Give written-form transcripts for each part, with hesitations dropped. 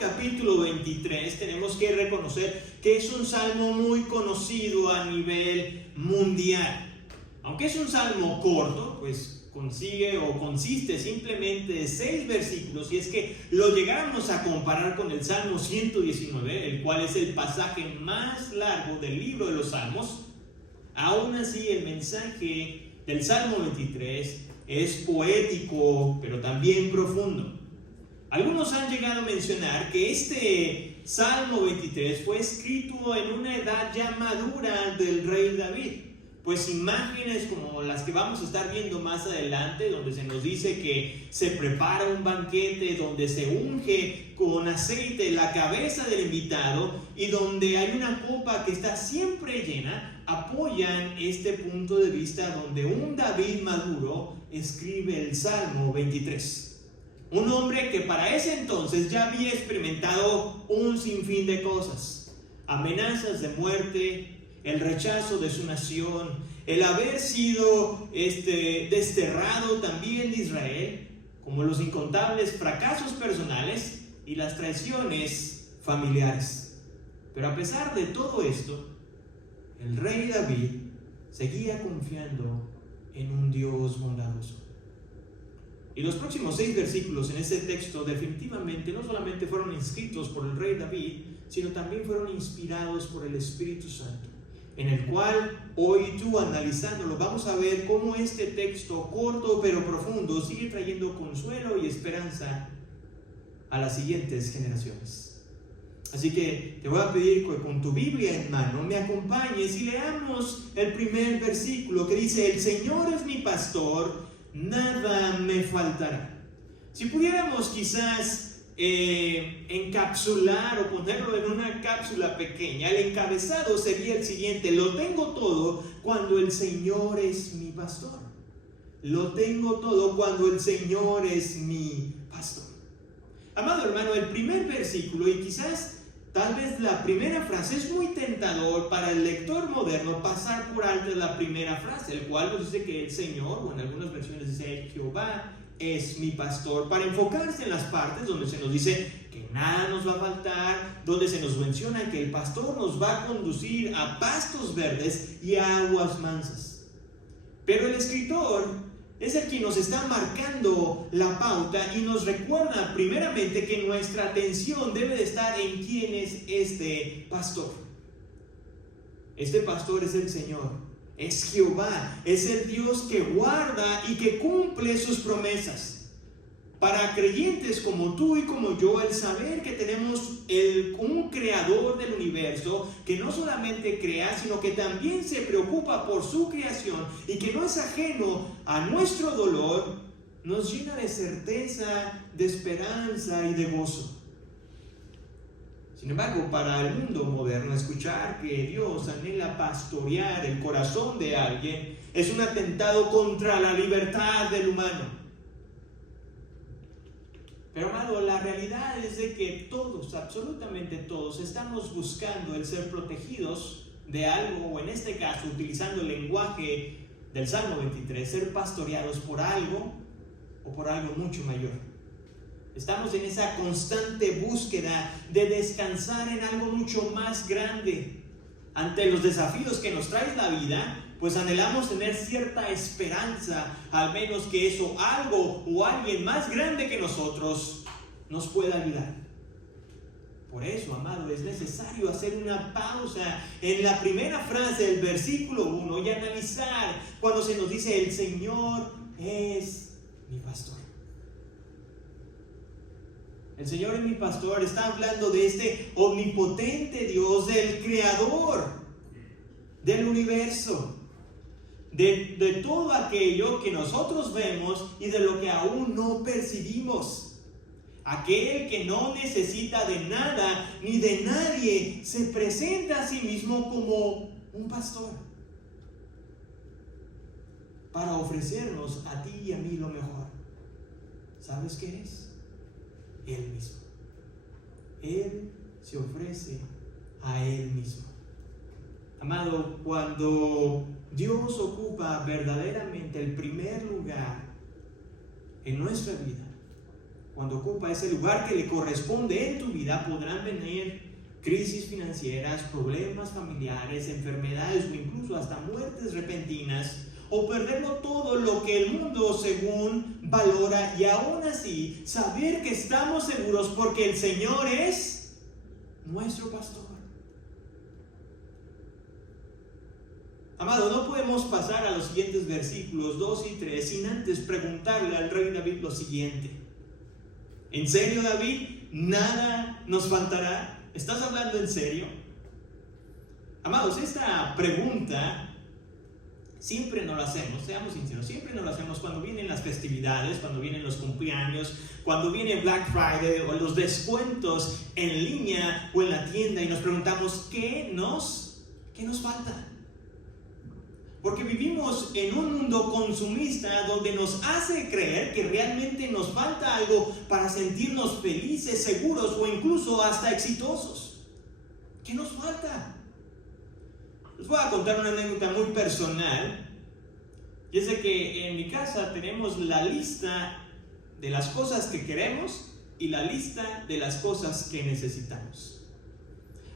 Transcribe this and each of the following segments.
capítulo 23 tenemos que reconocer que es un salmo muy conocido a nivel mundial. Aunque es un salmo corto, pues consiste simplemente de 6 versículos, y es que lo llegáramos a comparar con el Salmo 119, el cual es el pasaje más largo del libro de los Salmos, aún así el mensaje del Salmo 23 es poético, pero también profundo. Algunos han llegado a mencionar que este Salmo 23 fue escrito en una edad ya madura del rey David. Pues imágenes como las que vamos a estar viendo más adelante, donde se nos dice que se prepara un banquete, donde se unge con aceite la cabeza del invitado y donde hay una copa que está siempre llena, apoyan este punto de vista donde un David maduro escribe el Salmo 23. Un hombre que para ese entonces ya había experimentado un sinfín de cosas: amenazas de muerte, el rechazo de su nación, el haber sido desterrado también de Israel, como los incontables fracasos personales y las traiciones familiares. Pero a pesar de todo esto, el rey David seguía confiando en un Dios bondadoso. Y los próximos 6 versículos en este texto definitivamente no solamente fueron escritos por el rey David, sino también fueron inspirados por el Espíritu Santo, en el cual hoy tú, analizándolo, vamos a ver cómo este texto corto pero profundo sigue trayendo consuelo y esperanza a las siguientes generaciones. Así que te voy a pedir que con tu Biblia en mano me acompañes y leamos el primer versículo que dice: el Señor es mi pastor, nada me faltará. Si pudiéramos quizás encapsular o ponerlo en una cápsula pequeña, el encabezado sería el siguiente: lo tengo todo cuando el Señor es mi pastor. Lo tengo todo cuando el Señor es mi pastor. Amado hermano, el primer versículo, y quizás tal vez la primera frase, es muy tentador para el lector moderno pasar por alto la primera frase, el cual nos dice que el Señor, o en algunas versiones dice Jehová es mi pastor, para enfocarse en las partes donde se nos dice que nada nos va a faltar, donde se nos menciona que el pastor nos va a conducir a pastos verdes y a aguas mansas. Pero el escritor es el que nos está marcando la pauta y nos recuerda primeramente que nuestra atención debe de estar en quién es este pastor. Este pastor es el Señor. Es Jehová, es el Dios que guarda y que cumple sus promesas. Para creyentes como tú y como yo, el saber que tenemos un creador del universo que no solamente crea, sino que también se preocupa por su creación y que no es ajeno a nuestro dolor, nos llena de certeza, de esperanza y de gozo. Sin embargo, para el mundo moderno, escuchar que Dios anhela pastorear el corazón de alguien es un atentado contra la libertad del humano. Pero amado, la realidad es de que todos, absolutamente todos, estamos buscando el ser protegidos de algo, o en este caso, utilizando el lenguaje del Salmo 23, ser pastoreados por algo o por algo mucho mayor. Estamos en esa constante búsqueda de descansar en algo mucho más grande. Ante los desafíos que nos trae la vida, pues anhelamos tener cierta esperanza, al menos que eso, algo o alguien más grande que nosotros, nos pueda ayudar. Por eso, amado, es necesario hacer una pausa en la primera frase del versículo 1 y analizar cuando se nos dice: el Señor es mi pastor. El Señor es mi pastor. Está hablando de este omnipotente Dios, del creador del universo, de todo aquello que nosotros vemos y de lo que aún no percibimos. Aquel que no necesita de nada ni de nadie, se presenta a sí mismo como un pastor para ofrecernos a ti y a mí lo mejor. ¿Sabes qué es? Él mismo. Él se ofrece a Él mismo. Amado, cuando Dios ocupa verdaderamente el primer lugar en nuestra vida, cuando ocupa ese lugar que le corresponde en tu vida, podrán venir crisis financieras, problemas familiares, enfermedades o incluso hasta muertes repentinas, o perderlo todo lo que el mundo según valora, y aún así saber que estamos seguros porque el Señor es nuestro pastor. Amado, no podemos pasar a los siguientes versículos 2 y 3 sin antes preguntarle al rey David lo siguiente. ¿En serio, David? ¿Nada nos faltará? ¿Estás hablando en serio? Amados, esta pregunta siempre nos la hacemos, seamos sinceros, siempre nos la hacemos cuando vienen las festividades, cuando vienen los cumpleaños, cuando viene Black Friday o los descuentos en línea o en la tienda y nos preguntamos ¿qué nos falta? Porque vivimos en un mundo consumista donde nos hace creer que realmente nos falta algo para sentirnos felices, seguros o incluso hasta exitosos. ¿Qué nos falta? Les voy a contar una anécdota muy personal. Y es de que en mi casa tenemos la lista de las cosas que queremos y la lista de las cosas que necesitamos.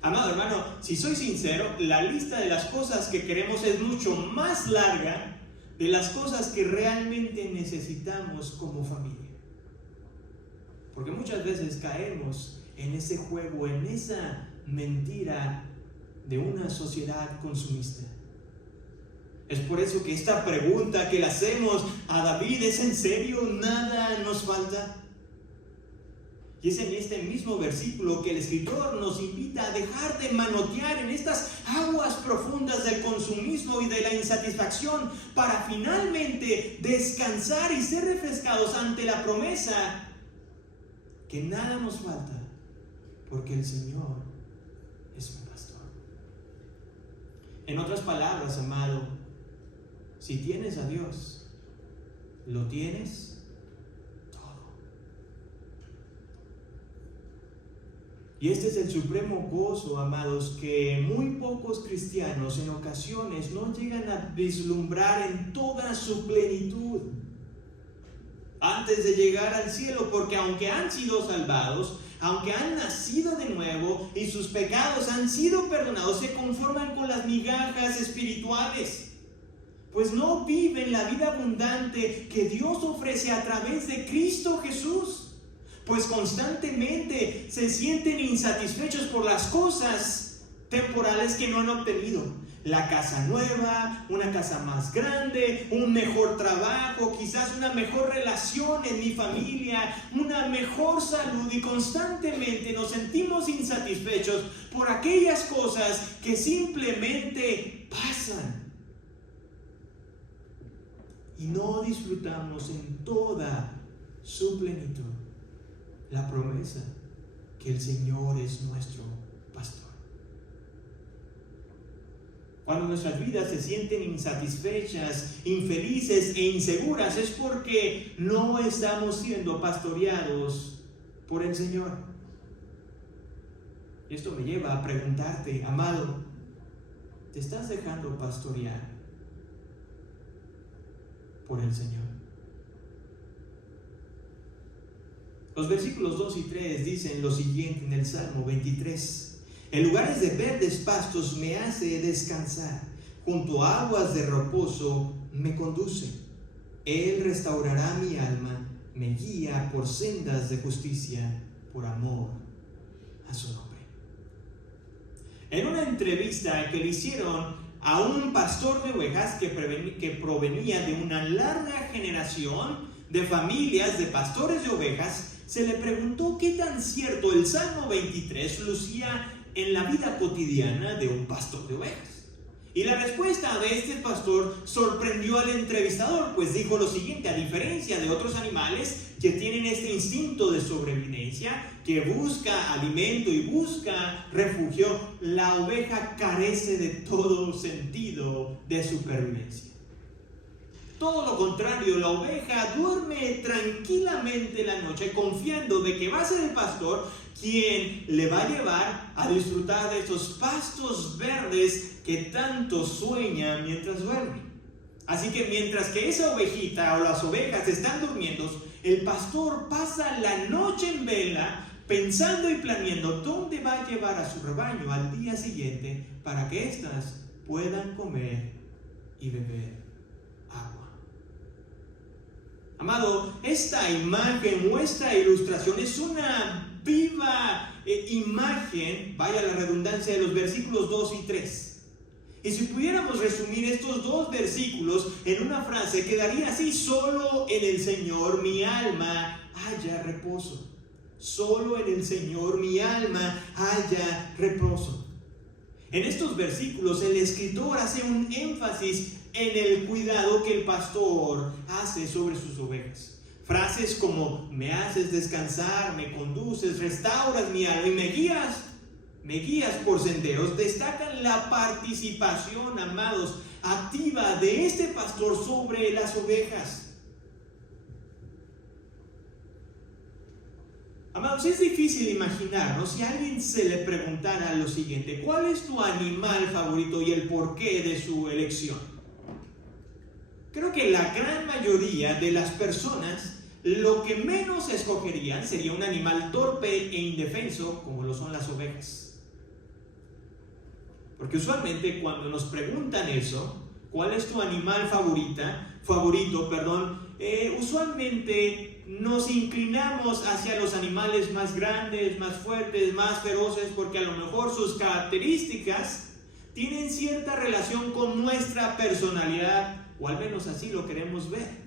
Amado hermano, si soy sincero, la lista de las cosas que queremos es mucho más larga de las cosas que realmente necesitamos como familia. Porque muchas veces caemos en ese juego, en esa mentira de una sociedad consumista. Es por eso que esta pregunta que le hacemos a David, ¿es en serio? ¿Nada nos falta? Y es en este mismo versículo que el escritor nos invita a dejar de manotear en estas aguas profundas del consumismo y de la insatisfacción para finalmente descansar y ser refrescados ante la promesa que nada nos falta porque el Señor es mi pastor. En otras palabras, amado, si tienes a Dios, lo tienes Y este es el supremo gozo, amados, que muy pocos cristianos en ocasiones no llegan a vislumbrar en toda su plenitud antes de llegar al cielo, porque aunque han sido salvados, aunque han nacido de nuevo y sus pecados han sido perdonados, se conforman con las migajas espirituales, pues no viven la vida abundante que Dios ofrece a través de Cristo Jesús. Pues constantemente se sienten insatisfechos por las cosas temporales que no han obtenido. La casa nueva, una casa más grande, un mejor trabajo, quizás una mejor relación en mi familia, una mejor salud, y constantemente nos sentimos insatisfechos por aquellas cosas que simplemente pasan. Y no disfrutamos en toda su plenitud la promesa que el Señor es nuestro pastor. Cuando nuestras vidas se sienten insatisfechas, infelices e inseguras, es porque no estamos siendo pastoreados por el Señor. Y esto me lleva a preguntarte, amado, ¿te estás dejando pastorear por el Señor? Los versículos 2 y 3 dicen lo siguiente en el Salmo 23. En lugares de verdes pastos me hace descansar, junto a aguas de reposo me conduce. Él restaurará mi alma, me guía por sendas de justicia, por amor a su nombre. En una entrevista que le hicieron a un pastor de ovejas que provenía de una larga generación de familias de pastores de ovejas, se le preguntó qué tan cierto el Salmo 23 lucía en la vida cotidiana de un pastor de ovejas. Y la respuesta de este pastor sorprendió al entrevistador, pues dijo lo siguiente: a diferencia de otros animales que tienen este instinto de sobrevivencia, que busca alimento y busca refugio, la oveja carece de todo sentido de supervivencia. Todo lo contrario, la oveja duerme tranquilamente la noche confiando de que va a ser el pastor quien le va a llevar a disfrutar de esos pastos verdes que tanto sueña mientras duerme. Así que mientras que esa ovejita o las ovejas están durmiendo, el pastor pasa la noche en vela pensando y planeando dónde va a llevar a su rebaño al día siguiente para que éstas puedan comer y beber agua. Amado, esta imagen o esta ilustración es una viva imagen, vaya la redundancia, de los versículos 2 y 3. Y si pudiéramos resumir estos dos versículos en una frase, quedaría así: solo en el Señor mi alma halla reposo. Solo en el Señor mi alma halla reposo. En estos versículos el escritor hace un énfasis en el cuidado que el pastor hace sobre sus ovejas. Frases como: me haces descansar, me conduces, restauras mi alma y me guías por senderos, destacan la participación, amados, activa de este pastor sobre las ovejas. Amados, es difícil imaginarnos si a alguien se le preguntara lo siguiente: ¿cuál es tu animal favorito y el porqué de su elección? Creo que la gran mayoría de las personas lo que menos escogerían sería un animal torpe e indefenso como lo son las ovejas. Porque usualmente cuando nos preguntan eso, ¿cuál es tu animal favorito? Usualmente nos inclinamos hacia los animales más grandes, más fuertes, más feroces, porque a lo mejor sus características tienen cierta relación con nuestra personalidad, o al menos así lo queremos ver.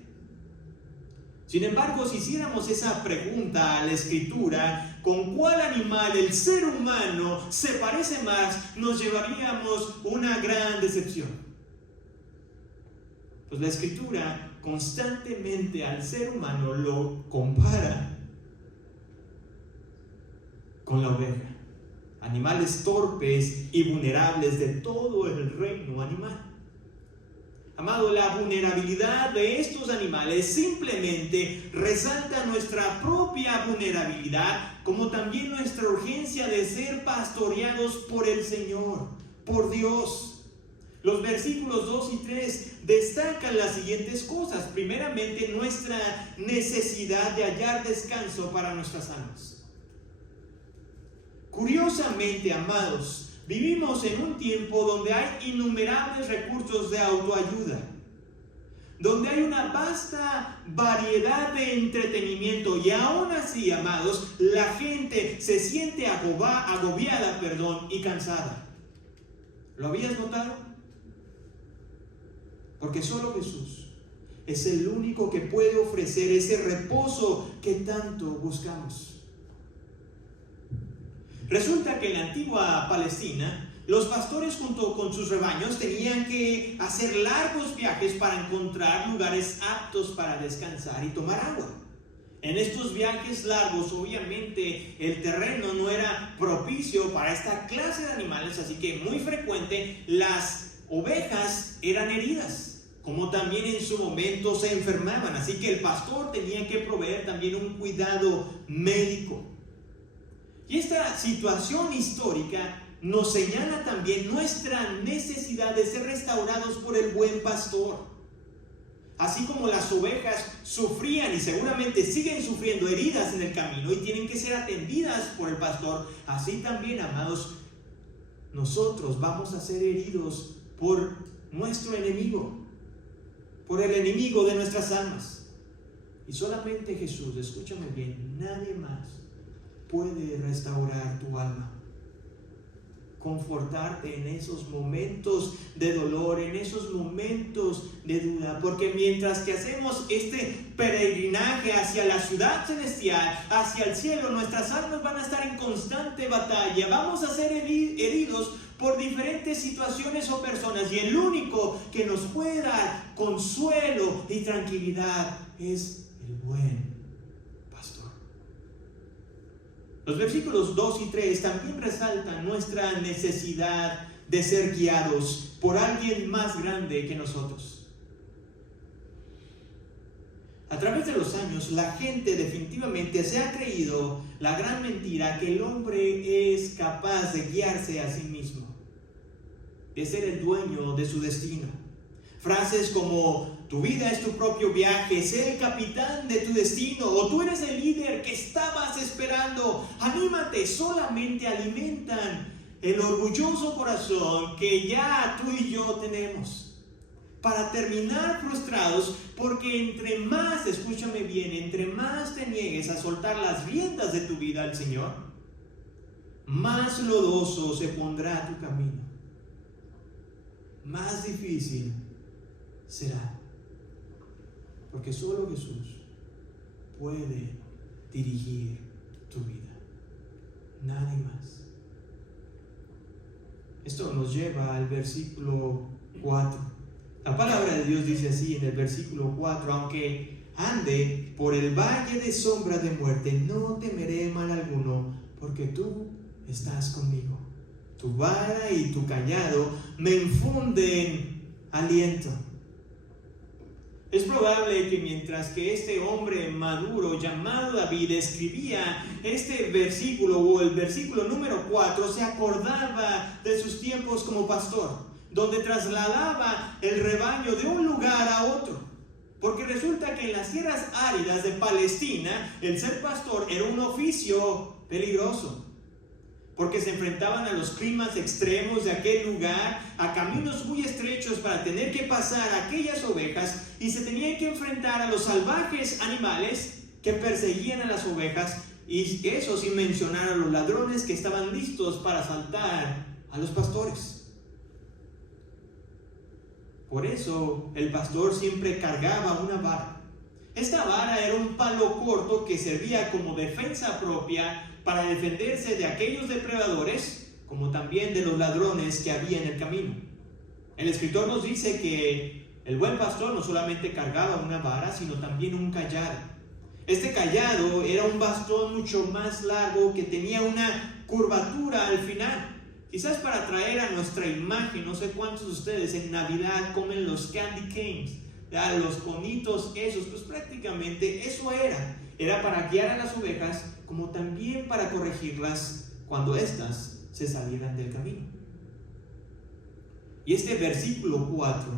Sin embargo, si hiciéramos esa pregunta a la Escritura, ¿con cuál animal el ser humano se parece más?, nos llevaríamos una gran decepción. Pues la Escritura constantemente al ser humano lo compara con la oveja, animales torpes y vulnerables de todo el reino animal. Amado, la vulnerabilidad de estos animales simplemente resalta nuestra propia vulnerabilidad, como también nuestra urgencia de ser pastoreados por el Señor, por Dios. Los versículos 2 y 3 destacan las siguientes cosas. Primeramente, nuestra necesidad de hallar descanso para nuestras almas. Curiosamente, amados, vivimos en un tiempo donde hay innumerables recursos de autoayuda, donde hay una vasta variedad de entretenimiento, y aún así, amados, la gente se siente agobiada y cansada. ¿Lo habías notado? Porque solo Jesús es el único que puede ofrecer ese reposo que tanto buscamos. Resulta que en la antigua Palestina, los pastores junto con sus rebaños tenían que hacer largos viajes para encontrar lugares aptos para descansar y tomar agua. En estos viajes largos, obviamente, el terreno no era propicio para esta clase de animales, así que muy frecuente las ovejas eran heridas, como también en su momento se enfermaban, así que el pastor tenía que proveer también un cuidado médico. Y esta situación histórica nos señala también nuestra necesidad de ser restaurados por el buen pastor. Así como las ovejas sufrían y seguramente siguen sufriendo heridas en el camino y tienen que ser atendidas por el pastor, así también, amados, nosotros vamos a ser heridos por nuestro enemigo, por el enemigo de nuestras almas. Y solamente Jesús, escúchame bien, nadie más puede restaurar tu alma, confortarte en esos momentos de dolor, en esos momentos de duda, porque mientras que hacemos este peregrinaje hacia la ciudad celestial, hacia el cielo, nuestras almas van a estar en constante batalla, vamos a ser heridos por diferentes situaciones o personas, y el único que nos puede dar consuelo y tranquilidad es el buen pastor. Los versículos 2 y 3 también resaltan nuestra necesidad de ser guiados por alguien más grande que nosotros. A través de los años, la gente definitivamente se ha creído la gran mentira que el hombre es capaz de guiarse a sí mismo, de ser el dueño de su destino. Frases como: tu vida es tu propio viaje, sé el capitán de tu destino, o tú eres el líder que estabas esperando, anímate, solamente alimentan el orgulloso corazón que ya tú y yo tenemos, para terminar frustrados, porque entre más, escúchame bien, entre más te niegues a soltar las riendas de tu vida al Señor, más lodoso se pondrá tu camino, más difícil será, porque solo Jesús puede dirigir tu vida, nadie más. Esto nos lleva al versículo 4. La palabra de Dios dice así en el versículo 4: aunque ande por el valle de sombra de muerte, no temeré mal alguno, porque tú estás conmigo. Tu vara y tu cayado me infunden aliento. Es probable que mientras que este hombre maduro llamado David escribía este versículo, o el versículo número 4, se acordaba de sus tiempos como pastor, donde trasladaba el rebaño de un lugar a otro. Porque resulta que en las tierras áridas de Palestina, el ser pastor era un oficio peligroso, porque se enfrentaban a los climas extremos de aquel lugar, a caminos muy estrechos para tener que pasar aquellas ovejas, y se tenían que enfrentar a los salvajes animales que perseguían a las ovejas, y eso sin mencionar a los ladrones que estaban listos para asaltar a los pastores. Por eso el pastor siempre cargaba una vara. Esta vara era un palo corto que servía como defensa propia para defenderse de aquellos depredadores, como también de los ladrones que había en el camino. El escritor nos dice que el buen pastor no solamente cargaba una vara, sino también un cayado. Este cayado era un bastón mucho más largo que tenía una curvatura al final. Quizás para traer a nuestra imagen, no sé cuántos de ustedes en Navidad comen los candy canes, los conitos esos, pues prácticamente eso era para guiar a las ovejas, como también para corregirlas cuando éstas se salieran del camino. Y este versículo 4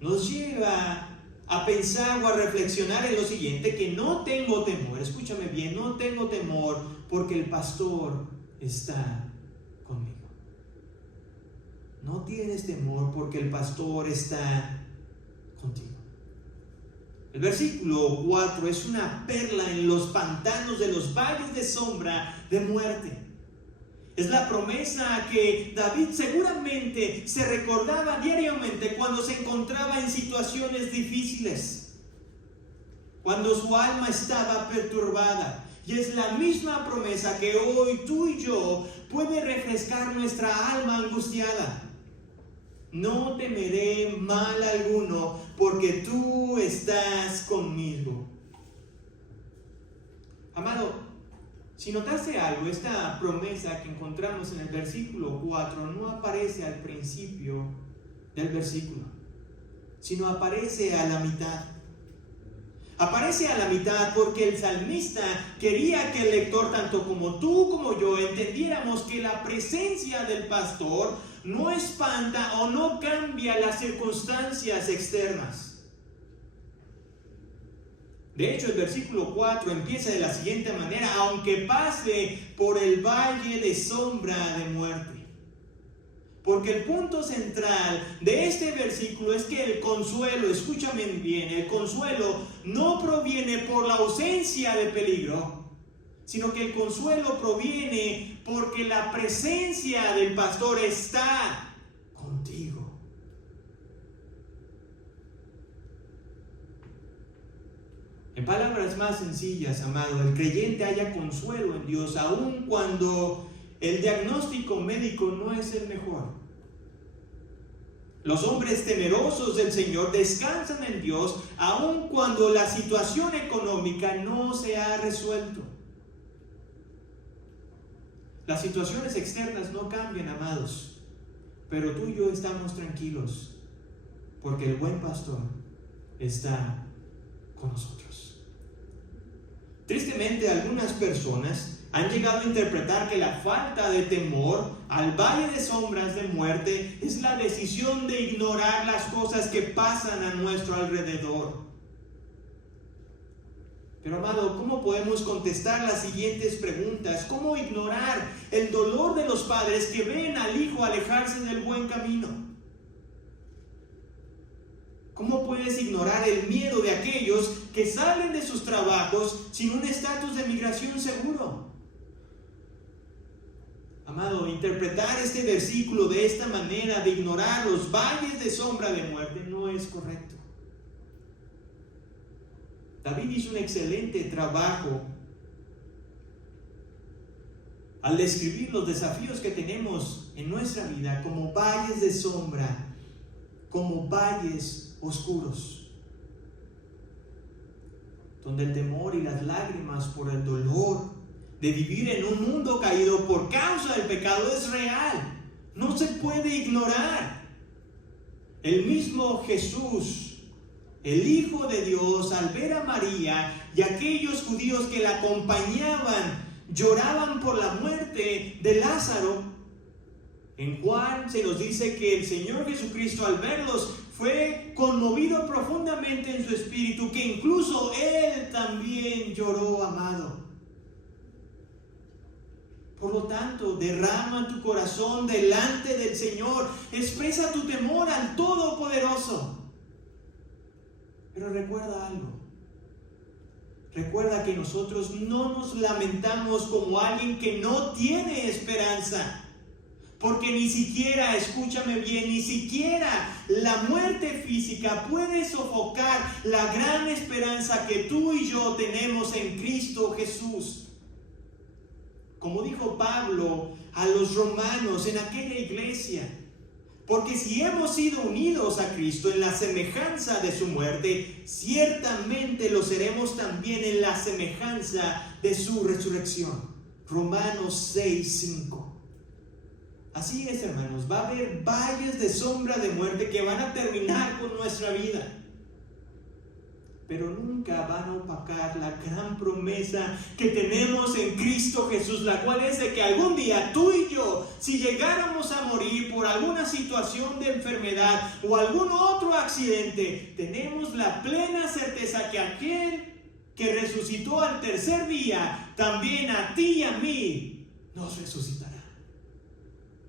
nos lleva a pensar o a reflexionar en lo siguiente: que no tengo temor, escúchame bien, no tengo temor porque el pastor está conmigo. No tienes temor porque el pastor está contigo. El versículo 4 es una perla en los pantanos de los valles de sombra de muerte. Es la promesa que David seguramente se recordaba diariamente cuando se encontraba en situaciones difíciles, cuando su alma estaba perturbada. Y es la misma promesa que hoy tú y yo puede refrescar nuestra alma angustiada. No temeré mal alguno, porque tú estás conmigo. Amado, si notaste algo, esta promesa que encontramos en el versículo 4 no aparece al principio del versículo, sino aparece a la mitad. Aparece a la mitad porque el salmista quería que el lector, tanto como tú como yo, entendiéramos que la presencia del pastor no espanta o no cambia las circunstancias externas. De hecho, el versículo 4 empieza de la siguiente manera: aunque pase por el valle de sombra de muerte. Porque el punto central de este versículo es que el consuelo, escúchame bien, el consuelo no proviene por la ausencia de peligro, sino que el consuelo proviene porque la presencia del pastor está contigo. En palabras más sencillas, amado, el creyente halla consuelo en Dios, aun cuando el diagnóstico médico no es el mejor. Los hombres temerosos del Señor descansan en Dios, aun cuando la situación económica no se ha resuelto. Las situaciones externas no cambian, amados, pero tú y yo estamos tranquilos, porque el buen pastor está con nosotros. Tristemente, algunas personas han llegado a interpretar que la falta de temor al valle de sombras de muerte es la decisión de ignorar las cosas que pasan a nuestro alrededor. Pero amado, ¿cómo podemos contestar las siguientes preguntas? ¿Cómo ignorar el dolor de los padres que ven al hijo alejarse del buen camino? ¿Cómo puedes ignorar el miedo de aquellos que salen de sus trabajos sin un estatus de migración seguro? Amado, interpretar este versículo de esta manera, de ignorar los valles de sombra de muerte, no es correcto. David hizo un excelente trabajo al describir los desafíos que tenemos en nuestra vida como valles de sombra, como valles oscuros, donde el temor y las lágrimas por el dolor de vivir en un mundo caído por causa del pecado es real, no se puede ignorar. El mismo Jesús, el Hijo de Dios, al ver a María y aquellos judíos que la acompañaban, lloraban por la muerte de Lázaro. En Juan se nos dice que el Señor Jesucristo, al verlos, fue conmovido profundamente en su espíritu, que incluso Él también lloró, amado. Por lo tanto, derrama tu corazón delante del Señor, expresa tu temor al Todopoderoso. Pero recuerda algo. Recuerda que nosotros no nos lamentamos como alguien que no tiene esperanza. Porque ni siquiera, escúchame bien, ni siquiera la muerte física puede sofocar la gran esperanza que tú y yo tenemos en Cristo Jesús. Como dijo Pablo a los romanos en aquella iglesia, porque si hemos sido unidos a Cristo en la semejanza de su muerte, ciertamente lo seremos también en la semejanza de su resurrección. Romanos 6:5. Así es, hermanos, va a haber valles de sombra de muerte que van a terminar con nuestra vida, pero nunca van a opacar la gran promesa que tenemos en Cristo Jesús, la cual es de que algún día tú y yo, si llegáramos a morir por alguna situación de enfermedad o algún otro accidente, tenemos la plena certeza que aquel que resucitó al tercer día, también a ti y a mí nos resucitará.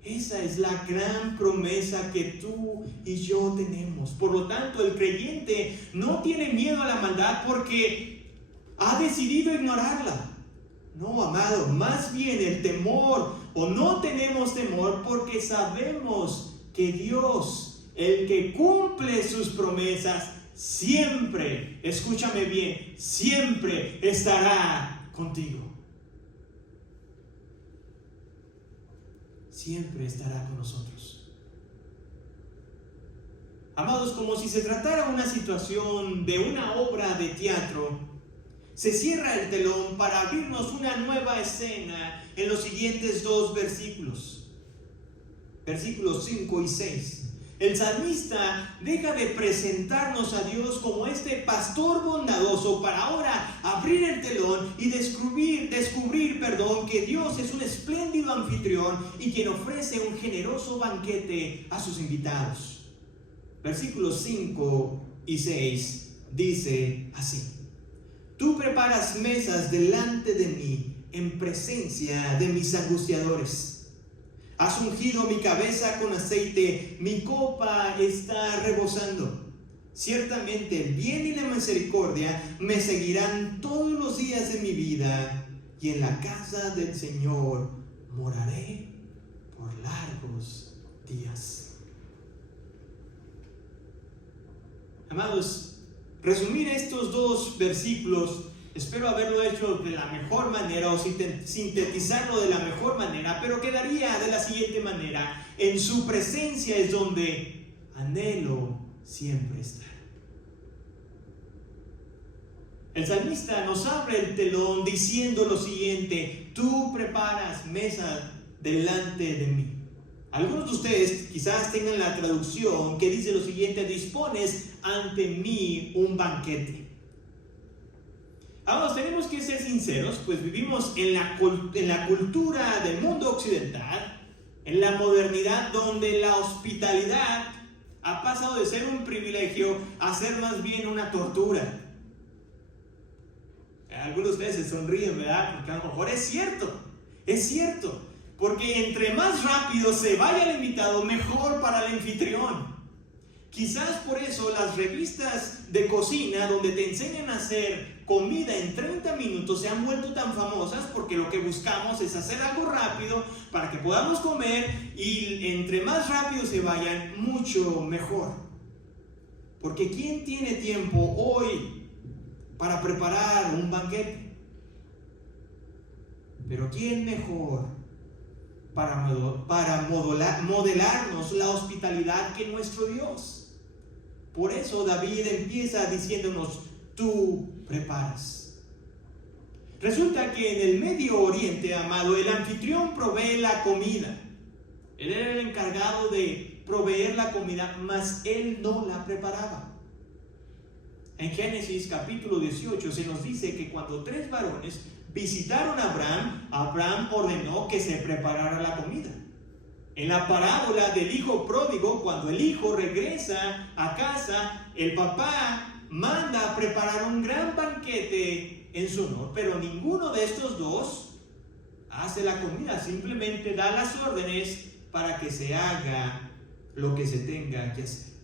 Esa es la gran promesa que tú y yo tenemos. Por lo tanto, el creyente no tiene miedo a la maldad porque ha decidido ignorarla. No, amado, más bien el temor, o no tenemos temor porque sabemos que Dios, el que cumple sus promesas, siempre, escúchame bien, siempre estará contigo. Siempre estará con nosotros. Amados, como si se tratara una situación de una obra de teatro, se cierra el telón para abrirnos una nueva escena en los siguientes dos versículos. Versículos 5 y 6. El salmista deja de presentarnos a Dios como este pastor bondadoso para ahora abrir el telón y descubrir, que Dios es un espléndido anfitrión y quien ofrece un generoso banquete a sus invitados. Versículos 5 y 6 dice así: Tú preparas mesas delante de mí en presencia de mis angustiadores. Has ungido mi cabeza con aceite, mi copa está rebosando. Ciertamente el bien y la misericordia me seguirán todos los días de mi vida, y en la casa del Señor moraré por largos días. Amados, resumir estos dos versículos, espero haberlo hecho de la mejor manera o sintetizarlo de la mejor manera, pero quedaría de la siguiente manera: en su presencia es donde anhelo siempre estar. El salmista nos abre el telón diciendo lo siguiente: tú preparas mesa delante de mí. Algunos de ustedes quizás tengan la traducción que dice lo siguiente: dispones ante mí un banquete. Vamos, tenemos que ser sinceros, pues vivimos en la cultura del mundo occidental, en la modernidad, donde la hospitalidad ha pasado de ser un privilegio a ser más bien una tortura. Algunos de ustedes se sonríen, ¿verdad? Porque a lo mejor es cierto, porque entre más rápido se vaya el invitado, mejor para el anfitrión. Quizás por eso las revistas de cocina donde te enseñan a hacer comida en 30 minutos se han vuelto tan famosas, porque lo que buscamos es hacer algo rápido para que podamos comer, y entre más rápido se vayan, mucho mejor. Porque ¿quién tiene tiempo hoy para preparar un banquete? Pero ¿quién mejor para modelarnos la hospitalidad que nuestro Dios? Por eso David empieza diciéndonos: tú preparas. Resulta que en el Medio Oriente, amado, el anfitrión provee la comida. Él era el encargado de proveer la comida, mas él no la preparaba. En Génesis capítulo 18 se nos dice que cuando 3 varones visitaron a Abraham, Abraham ordenó que se preparara la comida. En la parábola del hijo pródigo, cuando el hijo regresa a casa, el papá manda a preparar un gran banquete en su honor, pero ninguno de estos dos hace la comida, simplemente da las órdenes para que se haga lo que se tenga que hacer.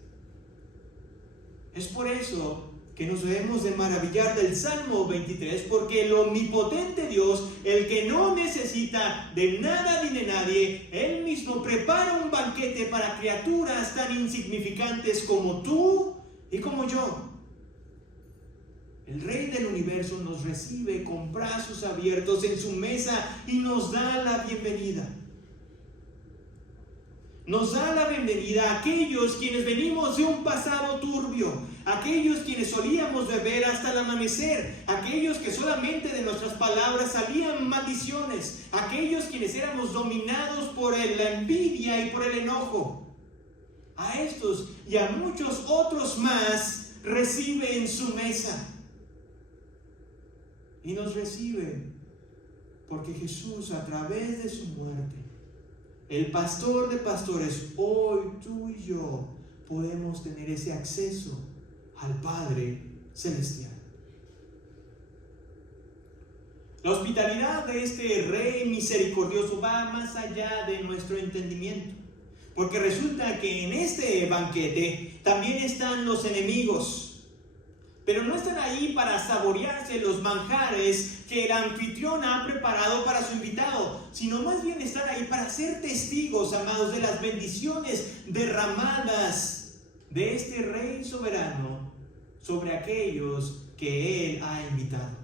Es por eso que nos debemos de maravillar del Salmo 23, porque el omnipotente Dios, el que no necesita de nada ni de nadie, Él mismo prepara un banquete para criaturas tan insignificantes como tú y como yo. El Rey del Universo nos recibe con brazos abiertos en su mesa y nos da la bienvenida. Nos da la bienvenida a aquellos quienes venimos de un pasado turbio, aquellos quienes solíamos beber hasta el amanecer, aquellos que solamente de nuestras palabras salían maldiciones, aquellos quienes éramos dominados por la envidia y por el enojo. A estos y a muchos otros más recibe en su mesa. Y nos recibe porque Jesús, a través de su muerte, el pastor de pastores, hoy tú y yo podemos tener ese acceso al Padre Celestial. La hospitalidad de este Rey misericordioso va más allá de nuestro entendimiento, porque resulta que en este banquete también están los enemigos, pero no están ahí para saborearse los manjares que el anfitrión ha preparado para su invitado, sino más bien están ahí para ser testigos, amados, de las bendiciones derramadas de este Rey soberano sobre aquellos que Él ha invitado.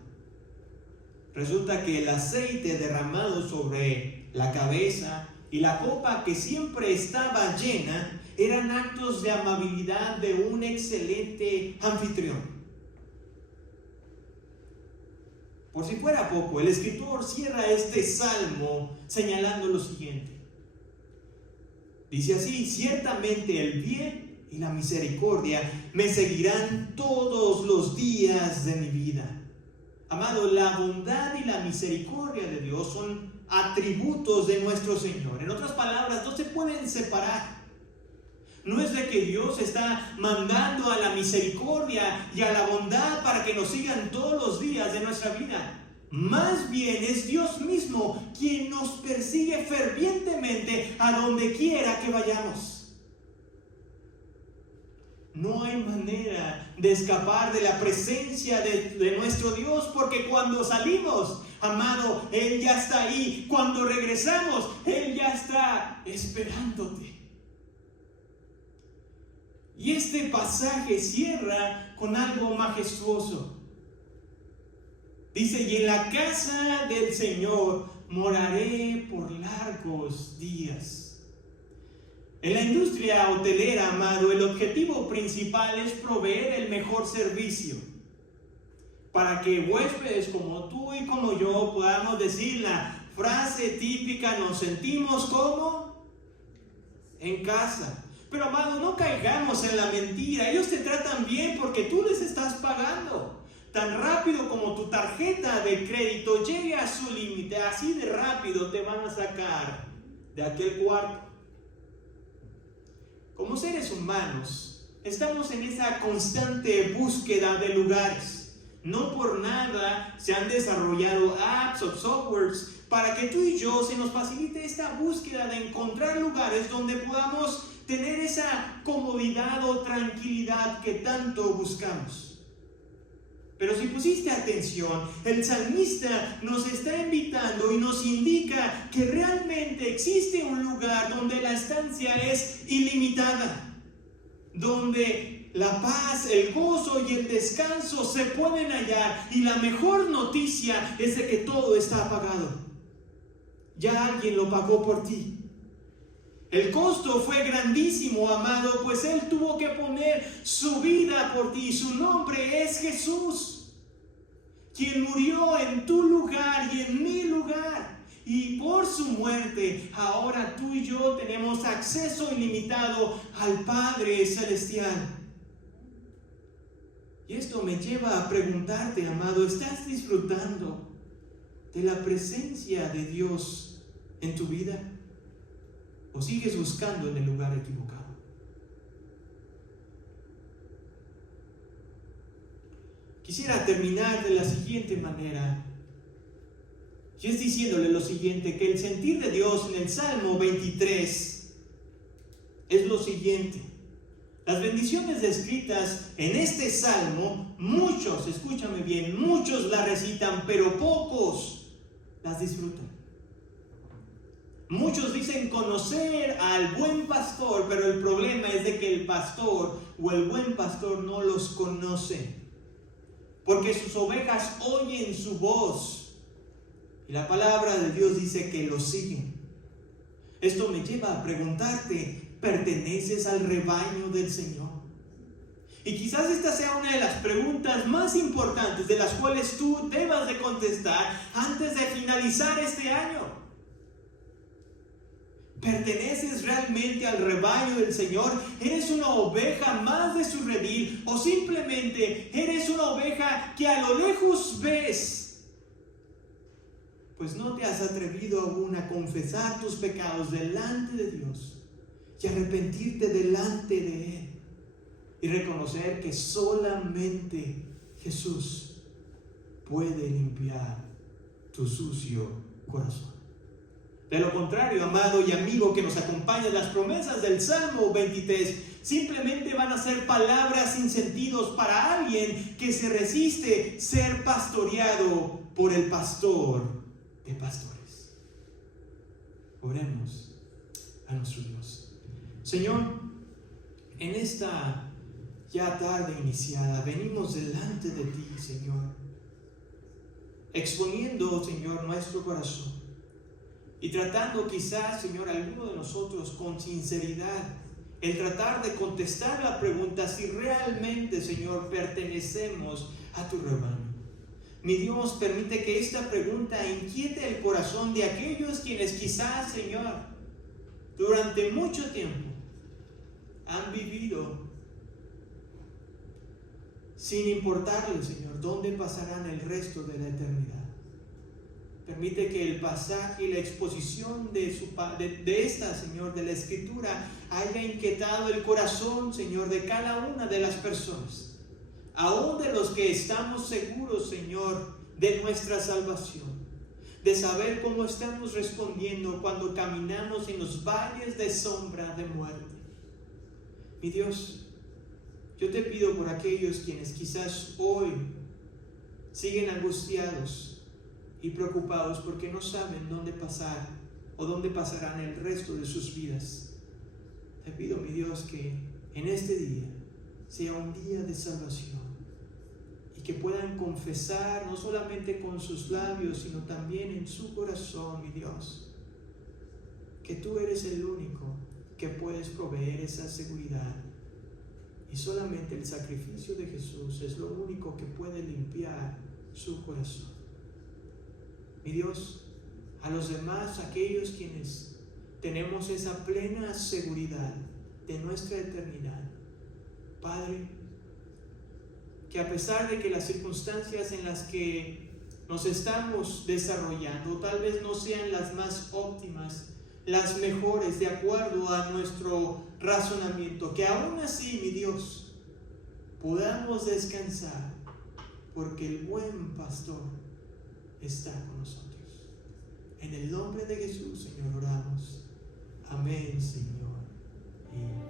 Resulta que el aceite derramado sobre la cabeza y la copa que siempre estaba llena eran actos de amabilidad de un excelente anfitrión. Por si fuera poco, el escritor cierra este salmo señalando lo siguiente. Dice así: ciertamente el bien y la misericordia me seguirán todos los días de mi vida. Amado, la bondad y la misericordia de Dios son atributos de nuestro Señor. En otras palabras, no se pueden separar. No es de que Dios está mandando a la misericordia y a la bondad para que nos sigan todos los días de nuestra vida. Más bien es Dios mismo quien nos persigue fervientemente a donde quiera que vayamos. No hay manera de escapar de la presencia de nuestro Dios, porque cuando salimos, amado, Él ya está ahí. Cuando regresamos, Él ya está esperándote. Y este pasaje cierra con algo majestuoso. Dice: y en la casa del Señor moraré por largos días. En la industria hotelera, amado, el objetivo principal es proveer el mejor servicio, para que huéspedes como tú y como yo podamos decir la frase típica: nos sentimos como en casa. Pero, amado, no caigamos en la mentira. Ellos te tratan bien porque tú les estás pagando. tan rápido como tu tarjeta de crédito llegue a su límite, así de rápido te van a sacar de aquel cuarto. Como seres humanos, estamos en esa constante búsqueda de lugares. No por nada se han desarrollado apps o softwares para que tú y yo se nos facilite esta búsqueda de encontrar lugares donde podamos tener esa comodidad o tranquilidad que tanto buscamos. Pero si pusiste atención, el salmista nos está invitando y nos indica que realmente existe un lugar donde la estancia es ilimitada, donde la paz, el gozo y el descanso se pueden hallar, y la mejor noticia es de que todo está pagado. Ya alguien lo pagó por ti. El costo fue grandísimo, amado, pues Él tuvo que poner su vida por ti. Su nombre es Jesús, quien murió en tu lugar y en mi lugar. Y por su muerte, ahora tú y yo tenemos acceso ilimitado al Padre Celestial. Y esto me lleva a preguntarte, amado, ¿estás disfrutando de la presencia de Dios en tu vida? ¿O sigues buscando en el lugar equivocado? Quisiera terminar de la siguiente manera, y es diciéndole lo siguiente, que el sentir de Dios en el Salmo 23 es lo siguiente. Las bendiciones descritas en este Salmo, muchos, escúchame bien, muchos las recitan, pero pocos las disfrutan. Muchos dicen conocer al buen pastor, pero el problema es de que el pastor o el buen pastor no los conoce, porque sus ovejas oyen su voz y la palabra de Dios dice que los siguen. Esto me lleva a preguntarte, ¿perteneces al rebaño del Señor? Y quizás esta sea una de las preguntas más importantes de las cuales tú debas de contestar antes de finalizar este año. ¿Perteneces realmente al rebaño del Señor? ¿Eres una oveja más de su redil? ¿O simplemente eres una oveja que a lo lejos ves, pues no te has atrevido aún a confesar tus pecados delante de Dios y arrepentirte delante de Él y reconocer que solamente Jesús puede limpiar tu sucio corazón? De lo contrario, amado y amigo que nos acompaña, las promesas del Salmo 23 simplemente van a ser palabras sin sentidos para alguien que se resiste ser pastoreado por el pastor de pastores. Oremos a nuestro Dios. Señor, en esta ya tarde iniciada, venimos delante de ti, Señor, exponiendo, Señor, nuestro corazón. Y tratando quizás, Señor, alguno de nosotros con sinceridad, el tratar de contestar la pregunta si realmente, Señor, pertenecemos a tu rebaño. Mi Dios, permite que esta pregunta inquiete el corazón de aquellos quienes quizás, Señor, durante mucho tiempo han vivido sin importarles, Señor, dónde pasarán el resto de la eternidad. Permite que el pasaje y la exposición de esta, Señor, de la Escritura haya inquietado el corazón, Señor, de cada una de las personas, aún de los que estamos seguros, Señor, de nuestra salvación, de saber cómo estamos respondiendo cuando caminamos en los valles de sombra de muerte. Mi Dios, yo te pido por aquellos quienes quizás hoy siguen angustiados y preocupados porque no saben dónde pasar o dónde pasarán el resto de sus vidas. Te pido, mi Dios, que en este día sea un día de salvación y que puedan confesar no solamente con sus labios, sino también en su corazón, mi Dios, que tú eres el único que puedes proveer esa seguridad, y solamente el sacrificio de Jesús es lo único que puede limpiar su corazón. Mi Dios, a los demás, aquellos quienes tenemos esa plena seguridad de nuestra eternidad, Padre, que a pesar de que las circunstancias en las que nos estamos desarrollando tal vez no sean las más óptimas, las mejores de acuerdo a nuestro razonamiento, que aún así, mi Dios, podamos descansar, porque el buen pastor está con nosotros. En el nombre de Jesús, Señor, oramos. Amén, Señor. Y